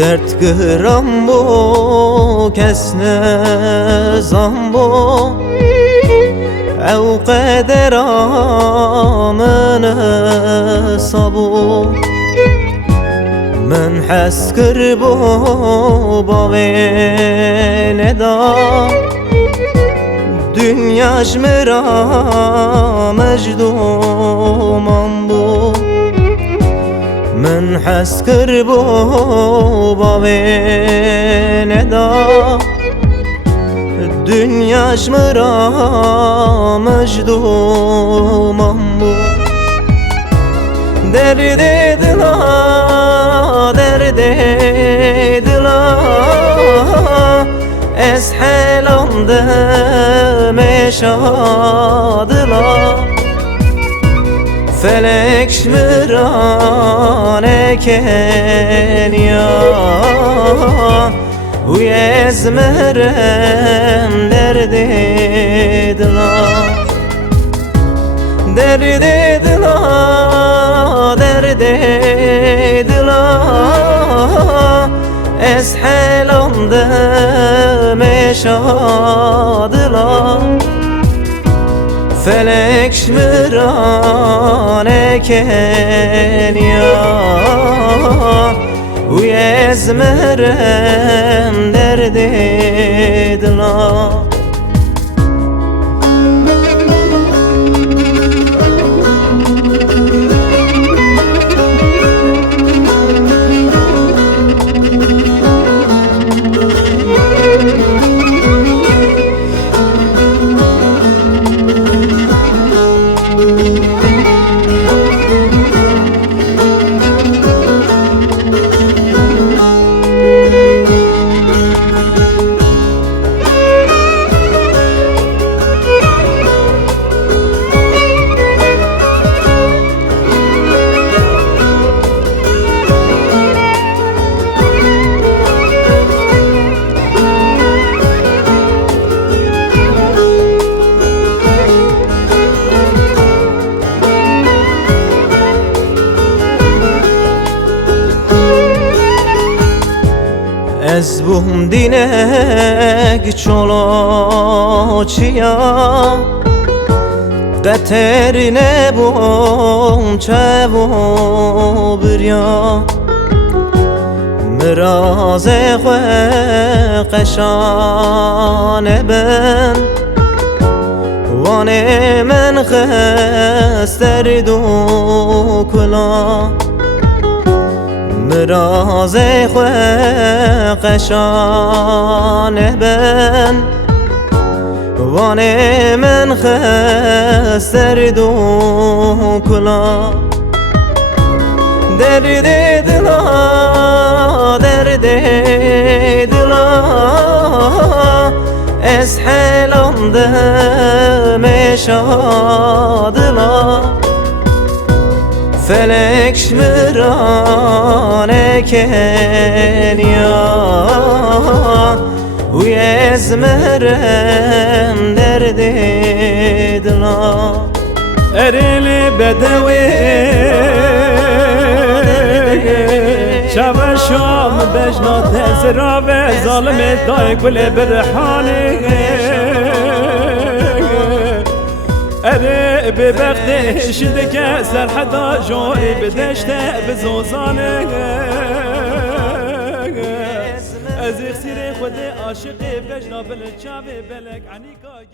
درد گرم بو کس نزم بو او قدر من صبو من حس کر بو با ندا دنیاش مرا مجدومم بو من حس کر بو با ندا دنیاش مرا مجدومم بو درد دلا درد دلا از حالم دمشادلا فلکش مرانه کنیا وی از مرم درد دلا درد دلا درد دلا از حالم دمشادلا فلکش مرانه کنیا وی از مرم درد دلا از بوم دینک چولا چیا قطر نبوم چه و بریا مراز خواه قشان بن وان من خستر دو کلا مراز خواه قشان بن وان من خستر دو کلا درد دلا درد دلا از حالم دمشادلا فلکش مرانه کنیا وی از مرم درد دلا اریل بدوی شب شام بجنات زراب ظالم دای گل برحانی اره به بخت شدک سرحدا جوی بدشت بزوزانه از اخسیر خود عاشق بجنا بلچاوی بلک عنیکا